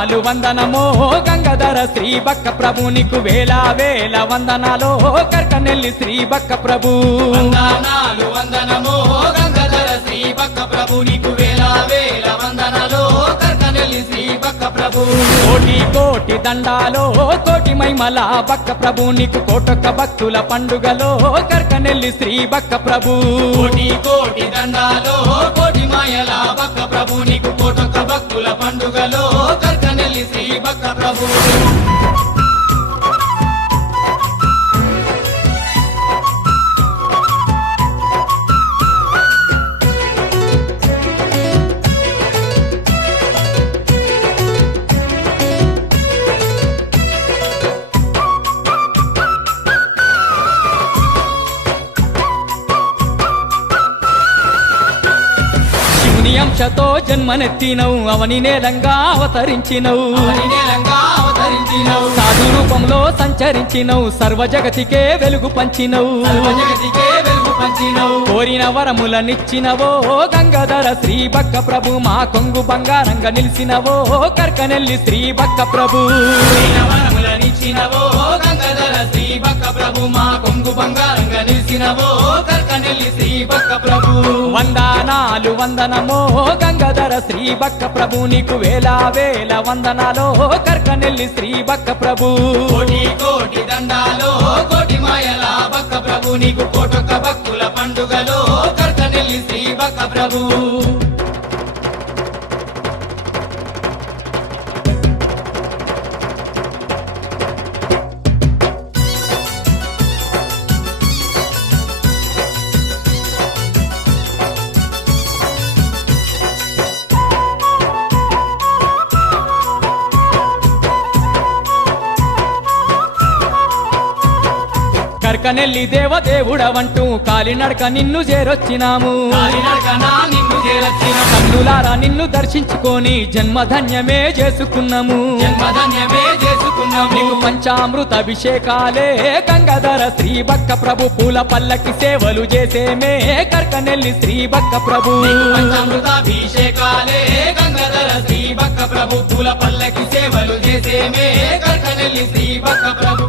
వందనాలు వందనమో గంగాధర శ్రీ బక్క ప్రభు నీకు వేల వేల వందనాలో కర్కనెల్లి శ్రీ బక్క ప్రభు వందనాలు వందనమో గంగాధర శ్రీ బక్క ప్రభు నీకు వేల వేల వందనాలు కర్కనెల్లి శ్రీ బక్క ప్రభు కోటి కోటి దండాలో కోటి మైమల బక్క ప్రభు నీకు కోటొక్క భక్తుల పండుగలో కర్కనెల్లి శ్రీ బక్క ప్రభు కోటి కోటి దండాలో కోటి మాయల బక్క ప్రభు నీకు కోటొక్క భక్తుల పండుగలో కర్కనెల్లి శ్రీ బక్క ప్రభు శివుని అంశతో జన్మనెత్తినవు అవని నేలంగా అవతరించినవు సాధు రూపంలో సంచరించినవు సర్వ జగతికే వెలుగు పంచినవు జగతికే వెలుగు పంచినవు కోరిన వరములనిచ్చినవో గంగాధర శ్రీ బక్క ప్రభు మా కొంగు బంగారంగా నిలిచినవో కర్కనెల్లి శ్రీ బక్క ప్రభు వరములనిచ్చినవో గంగాధర శ్రీ బక్క ప్రభు మా కొంగు బంగారంగా నిలిచినవో కర్కనెల్లి శ్రీ బక్క ప్రభు వందనాలు వందనమో గంగాధర శ్రీ బక్క ప్రభు నీకు వేల వేల వందనాలో కర్కనెల్లి శ్రీ బక్క ప్రభు కోటి కోటి దండాలో కోటి మాయల బక్క ప్రభు నీకు కోటొక్క భక్తుల పండుగలో కర్కనెల్లి శ్రీ బక్క ప్రభు కర్కనెల్లి దేవదేవుడవంటూ కాలినడక నిన్ను చేరొచ్చినాము కాలినడకనా నిన్ను చేరొచ్చిన కన్నులారా నిన్ను దర్శించుకొని జన్మధన్యమే చేసుకున్నాము జన్మధన్యమే చేసుకున్నాము నీకు పంచామృత అభిషేకాలే గంగాధర శ్రీ బక్క ప్రభు పూల పల్లకి సేవలు చేసేమే కర్కనెల్లి శ్రీ బక్క ప్రభు పంచామృతాభిషేకాలే గంగాధర శ్రీ బక్క ప్రభు పూల పల్లకి సేవలు చేసేమే కర్కనెల్లి శ్రీ బక్క ప్రభు